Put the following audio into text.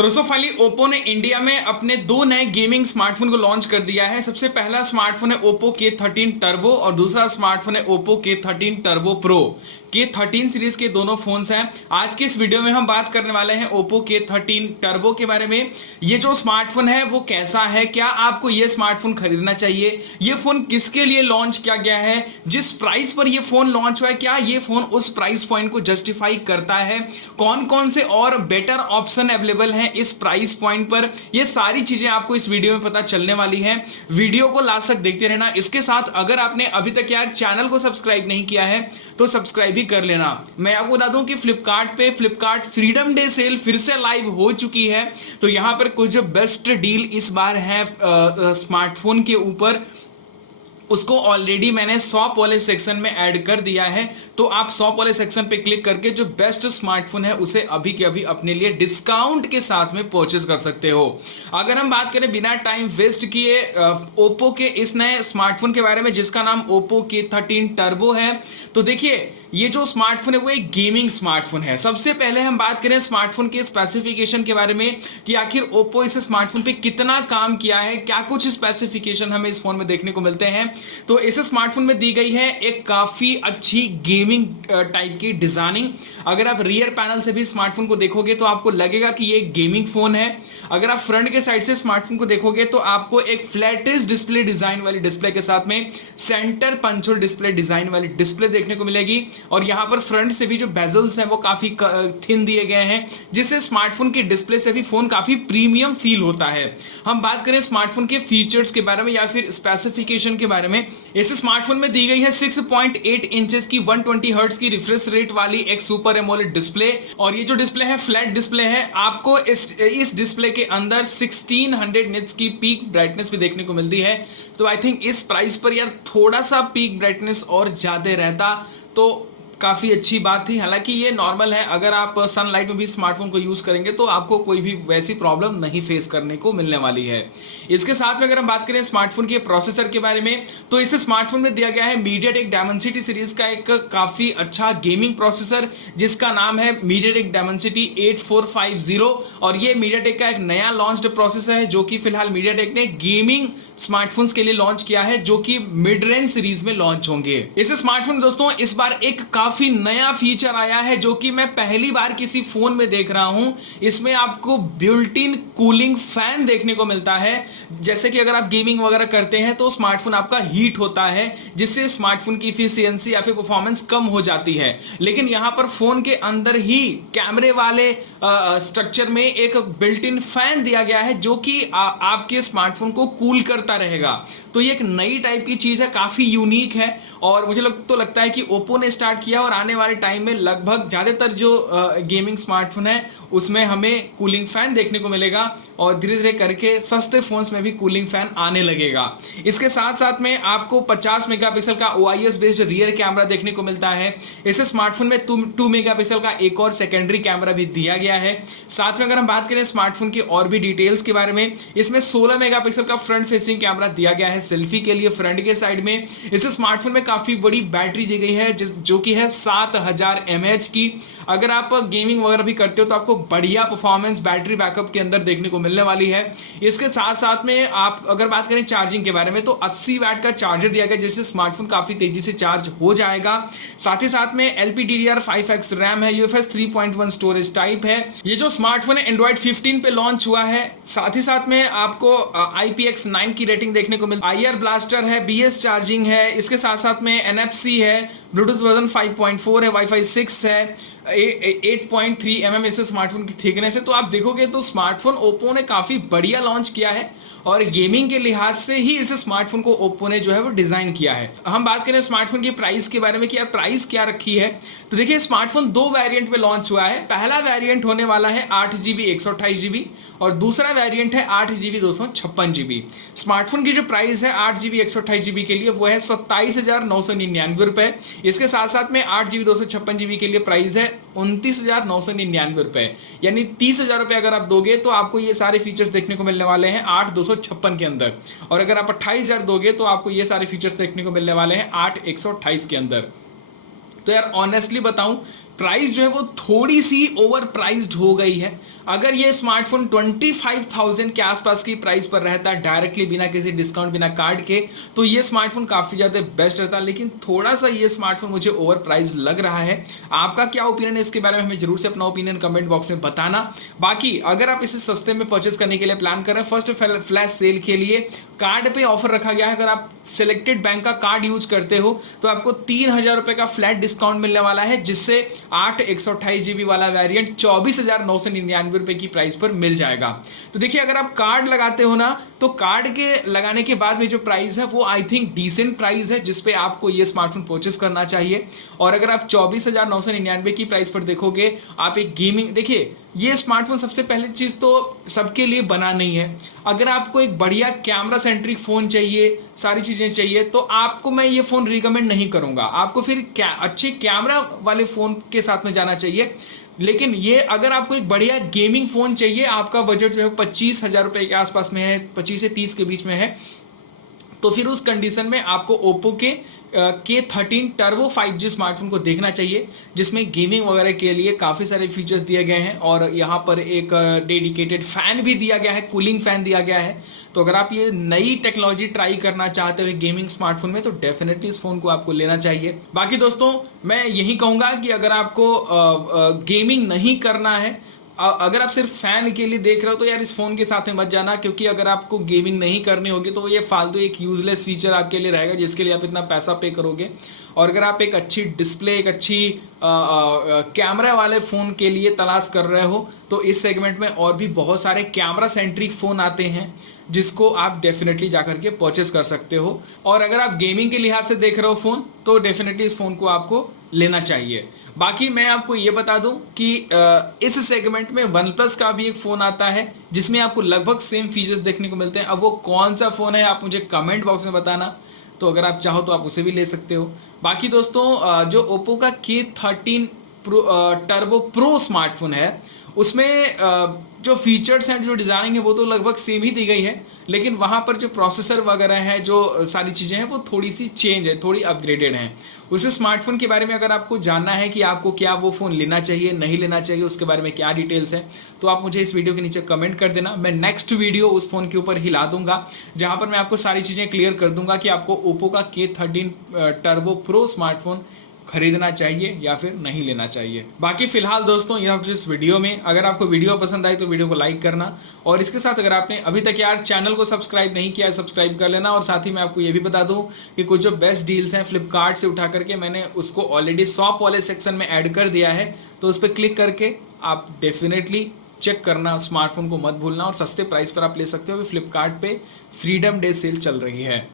तो दोस्तों finally Oppo ने इंडिया में अपने दो नए गेमिंग स्मार्टफोन को लॉन्च कर दिया है। सबसे पहला स्मार्टफोन है ओप्पो K13 टर्बो और दूसरा स्मार्टफोन है Oppo K13 turbo pro. K13 series के दोनों फोन्स हैं। आज के इस वीडियो में हम बात करने वाले हैं ओप्पो K13 टर्बो के बारे में। ये जो स्मार्टफोन है वो कैसा है, क्या आपको ये स्मार्टफोन खरीदना चाहिए, ये फोन किसके लिए लॉन्च किया गया है, जिस प्राइस पर ये फोन लॉन्च हुआ है क्या ये फोन उस प्राइस पॉइंट को जस्टिफाई करता है, कौन कौन से और बेटर ऑप्शन अवेलेबल हैं इस प्राइस पॉइंट पर, ये सारी चीजें आपको इस वीडियो में पता चलने वाली हैं। वीडियो को लास्ट तक देखते रहना। इसके साथ अगर आपने अभी तक यार चैनल को सब्सक्राइब नहीं किया है तो सब्सक्राइब भी कर लेना। मैं आपको बता दूं कि फ्लिपकार्ट फ्रीडम डे सेल फिर से लाइव हो चुकी है। तो यहां पर कुछ जो बेस्ट डील इस बार है स्मार्टफोन के ऊपर, उसको ऑलरेडी मैंने शॉप वाले सेक्शन में ऐड कर दिया है। तो आप शॉप वाले सेक्शन पे क्लिक करके जो बेस्ट स्मार्टफोन है उसे अभी के अभी अपने लिए डिस्काउंट के साथ में परचेज कर सकते हो। अगर हम बात करें बिना टाइम वेस्ट किए ओप्पो के इस नए स्मार्टफोन के बारे में जिसका नाम ओप्पो K13 टर्बो है, तो देखिए ये जो स्मार्टफोन है वो एक गेमिंग स्मार्टफोन है। सबसे पहले हम बात करें स्मार्टफोन के स्पेसिफिकेशन के बारे में कि आखिर ओप्पो इस स्मार्टफोन पे कितना काम किया है, क्या कुछ स्पेसिफिकेशन हमें इस फोन में देखने को मिलते हैं। तो इस स्मार्टफोन में दी गई है एक काफी अच्छी गेमिंग टाइप की डिजाइनिंग। अगर आप रियर पैनल से भी स्मार्टफोन को देखोगे तो आपको लगेगा कि ये गेमिंग फोन है। अगर आप फ्रंट के साइड से स्मार्टफोन को देखोगे तो आपको एक फ्लैटेस्ट डिस्प्ले डिजाइन वाली डिस्प्ले के साथ में centre punch hole display design वाली डिस्प्ले देखने को मिलेगी। और यहां पर फ्रंट से भी जो बेजल्स हैं वो काफी थिन दिए गए हैं, जिससे स्मार्टफोन के डिस्प्ले से भी फोन काफी प्रीमियम फील होता है। हम बात करें स्मार्टफोन के फीचर्स के बारे में या फिर स्पेसिफिकेशन के बारे में, इस स्मार्टफोन में दी गई है 6.8 इंचेस की 120 हर्ट्ज की रिफ्रेश रेट वाली एक सुपर एमोलेड डिस्प्ले। और ये जो डिस्प्ले है फ्लैट डिस्प्ले है। आपको इस डिस्प्ले के अंदर 1600 निट्स की पीक ब्राइटनेस भी देखने को मिलती है। तो आई थिंक इस प्राइस पर यार थोड़ा सा पीक ब्राइटनेस और ज्यादा रहता तो काफ़ी अच्छी बात थी। हालांकि ये नॉर्मल है, अगर आप सनलाइट में भी स्मार्टफोन को यूज़ करेंगे तो आपको कोई भी वैसी प्रॉब्लम नहीं फेस करने को मिलने वाली है। इसके साथ में अगर हम बात करें स्मार्टफोन के प्रोसेसर के बारे में, तो इस स्मार्टफोन में दिया गया है MediaTek Dimensity सीरीज का एक काफ़ी अच्छा गेमिंग प्रोसेसर जिसका नाम है MediaTek Dimensity 8450। और ये MediaTek का एक नया लॉन्च्ड प्रोसेसर है जो कि फिलहाल MediaTek ने गेमिंग स्मार्टफोन्स के लिए लॉन्च किया है, जो कि मिड रेंज सीरीज में लॉन्च होंगे। इस स्मार्टफोन दोस्तों इस बार एक काफी नया फीचर आया है जो कि मैं पहली बार किसी फोन में देख रहा हूं। इसमें आपको बिल्ट इन कूलिंग फैन देखने को मिलता है। जैसे कि अगर आप गेमिंग वगैरह करते हैं तो स्मार्टफोन आपका हीट होता है, जिससे स्मार्टफोन की इफिशियंसी या फिर परफॉर्मेंस कम हो जाती है। लेकिन यहां पर फोन के अंदर ही कैमरे वाले स्ट्रक्चर में एक बिल्ट इन फैन दिया गया है जो कि आपके स्मार्टफोन को कूल करता रहेगा। तो ये एक नई टाइप की चीज है, काफी यूनिक है। और मुझे तो लगता है कि ओप्पो ने स्टार्ट किया और आने वाले टाइम में लगभग ज्यादातर जो गेमिंग स्मार्टफोन है उसमें हमें कूलिंग फैन देखने को मिलेगा और धीरे धीरे करके सस्ते फोन्स में भी कूलिंग फैन आने लगेगा। इसके साथ साथ में आपको 50 मेगापिक्सल का OIS बेस्ड रियर कैमरा देखने को मिलता है। इस स्मार्टफोन में 2 मेगापिक्सल का एक और सेकेंडरी कैमरा भी दिया गया है। साथ में अगर हम बात करें स्मार्टफोन की और भी डिटेल्स के बारे में, इसमें 16 मेगापिक्सल का फ्रंट फेसिंग कैमरा दिया गया है सेल्फी के लिए फ्रंट के साइड में। इस स्मार्टफोन में काफी बड़ी बैटरी दी गई है जो कि है 7000 mAh की। अगर आप गेमिंग वगैरह भी करते हो तो आपको बढ़िया परफॉर्मेंस बैटरी बैकअप के अंदर देखने को मिलने वाली है। इसके साथ साथ में आप अगर बात करें चार्जिंग के बारे में तो 80 वाट का चार्जर दिया गया जिससे स्मार्टफोन काफी तेजी से चार्ज हो जाएगा। साथ ही साथ में LPDDR5X रैम है, UFS 3.1 स्टोरेज टाइप है। ये जो स्मार्टफोन है एंड्रॉइड 15 पे लॉन्च हुआ है। साथ ही साथ में आपको IPX9 की रेटिंग देखने को मिलती है। IR ब्लास्टर है, BS चार्जिंग है, इसके साथ साथ में NFC है, ब्लूटूथ वर्जन 5.4 है, वाईफाई 6 है, 8.3 mm इस स्मार्टफोन की थिकनेस है। तो आप देखोगे तो स्मार्टफोन ओप्पो ने काफी बढ़िया लॉन्च किया है और गेमिंग के लिहाज से ही इस स्मार्टफोन को ओप्पो ने जो है वो डिजाइन किया है। हम बात करें स्मार्टफोन की प्राइस के बारे में कि यार प्राइस क्या रखी है, तो देखिए स्मार्टफोन 2 वेरिएंट में लॉन्च हुआ है। पहला वेरिएंट होने वाला है 8GB 128GB और दूसरा वेरिएंट है 8GB 256GB। स्मार्टफोन की जो प्राइस है 8GB 128GB के लिए वो है 27,999 रुपए। इसके साथ साथ में 8GB 256GB के लिए प्राइस है 29,999 रुपए, यानी 30,000 रुपए अगर आप दोगे तो आपको ये सारे फीचर्स देखने को मिलने वाले हैं 8,256 के अंदर। और अगर आप 28,000 दोगे तो आपको ये सारे फीचर्स देखने को मिलने वाले हैं 8,128 के अंदर। तो यार ऑनेस्टली बताऊं प्राइस जो है वो थोड़ी सी ओवर प्राइस्ड हो गई है। अगर ये स्मार्टफोन 25,000 के आसपास की प्राइस पर रहता डायरेक्टली बिना किसी डिस्काउंट बिना कार्ड के, तो ये स्मार्टफोन काफ़ी ज़्यादा बेस्ट रहता, लेकिन थोड़ा सा ये स्मार्टफोन मुझे ओवर प्राइस लग रहा है। आपका क्या ओपिनियन है इसके बारे में हमें जरूर से अपना ओपिनियन कमेंट बॉक्स में बताना। बाकी अगर आप इसे सस्ते में परचेस करने के लिए प्लान कर रहे हैं, फर्स्ट फ्लैश सेल के लिए कार्ड पे ऑफर रखा गया है। अगर आप सिलेक्टेड बैंक का कार्ड यूज करते हो तो आपको 3,000 रुपए का फ्लैट डिस्काउंट मिलने वाला है, जिससे 8 128 GB वाला वेरिएंट 24,999 रुपए की प्राइस पर मिल जाएगा। तो देखिए, अगर आप कार्ड लगाते हो ना, तो कार्ड के लगाने के बाद में जो प्राइस है वो आई थिंक डिसेंट प्राइस है, जिसपे आपको ये स्मार्टफोन परचेस करना चाहिए। और अगर आप 24,999 की प्राइस पर देखोगे, आप एक गेमिंग, देखिए ये स्मार्टफोन सबसे पहली चीज तो सबके लिए बना नहीं है। अगर आपको एक बढ़िया कैमरा सेंट्रिक फोन चाहिए, सारी चीजें चाहिए, तो आपको मैं ये फोन रिकमेंड नहीं करूंगा। आपको फिर अच्छे कैमरा वाले फोन के साथ में जाना चाहिए। लेकिन ये अगर आपको एक बढ़िया गेमिंग फोन चाहिए, आपका बजट जो है 25,000 रुपए के आसपास में है, 25 से 30 के बीच में है, तो फिर उस कंडीशन में आपको ओप्पो के K13 टर्बो 5G स्मार्टफोन को देखना चाहिए, जिसमें गेमिंग वगैरह के लिए काफ़ी सारे फीचर्स दिए गए हैं और यहाँ पर एक डेडिकेटेड फैन भी दिया गया है, कूलिंग फैन दिया गया है। तो अगर आप ये नई टेक्नोलॉजी ट्राई करना चाहते हो गेमिंग स्मार्टफोन में, तो डेफिनेटली इस फोन को आपको लेना चाहिए। बाकी दोस्तों, मैं यही कहूँगा कि अगर आपको गेमिंग नहीं करना है, अगर आप सिर्फ फैन के लिए देख रहे हो, तो यार इस फोन के साथ में मत जाना, क्योंकि अगर आपको गेमिंग नहीं करनी होगी तो ये फालतू एक यूजलेस फीचर आपके लिए रहेगा, जिसके लिए आप इतना पैसा पे करोगे। और अगर आप एक अच्छी डिस्प्ले, एक अच्छी कैमरा वाले फ़ोन के लिए तलाश कर रहे हो, तो इस सेगमेंट में और भी बहुत सारे कैमरा सेंट्रिक फ़ोन आते हैं, जिसको आप डेफिनेटली जाकर के परचेस कर सकते हो। और अगर आप गेमिंग के लिहाज से देख रहे हो फ़ोन, तो डेफिनेटली इस फ़ोन को आपको लेना चाहिए। बाकी मैं आपको ये बता दूं कि इस सेगमेंट में वन प्लस का भी एक फ़ोन आता है, जिसमें आपको लगभग सेम फीचर्स देखने को मिलते हैं। अब वो कौन सा फ़ोन है आप मुझे कमेंट बॉक्स में बताना, तो अगर आप चाहो तो आप उसे भी ले सकते हो। बाकी दोस्तों, जो ओप्पो का K13 टर्बो प्रो स्मार्टफोन है, उसमें जो फीचर्स हैं, जो डिज़ाइनिंग है, वो तो लगभग सेम ही दी गई है, लेकिन वहाँ पर जो प्रोसेसर वगैरह है, जो सारी चीज़ें हैं, वो थोड़ी सी चेंज है, थोड़ी अपग्रेडेड हैं। उस स्मार्टफोन के बारे में अगर आपको जानना है कि आपको क्या वो फ़ोन लेना चाहिए, नहीं लेना चाहिए, उसके बारे में क्या डिटेल्स हैं, तो आप मुझे इस वीडियो के नीचे कमेंट कर देना। मैं नेक्स्ट वीडियो उस फ़ोन के ऊपर हिला दूंगा, जहाँ पर मैं आपको सारी चीज़ें क्लियर कर दूंगा कि आपको ओप्पो का K13 टर्बो प्रो स्मार्टफोन खरीदना चाहिए या फिर नहीं लेना चाहिए। बाकी फिलहाल दोस्तों, यह कुछ इस वीडियो में। अगर आपको वीडियो पसंद आई तो वीडियो को लाइक करना, और इसके साथ अगर आपने अभी तक यार चैनल को सब्सक्राइब नहीं किया है, सब्सक्राइब कर लेना। और साथ ही मैं आपको ये भी बता दूं कि कुछ जो बेस्ट डील्स हैं फ्लिपकार्ट से उठा करके, मैंने उसको ऑलरेडी शॉप वाले सेक्शन में ऐड कर दिया है, तो उस पर क्लिक करके आप डेफिनेटली चेक करना, स्मार्टफोन को मत भूलना, और सस्ते प्राइस पर आप ले सकते हो। फ्लिपकार्ट पे फ्रीडम डे सेल चल रही है।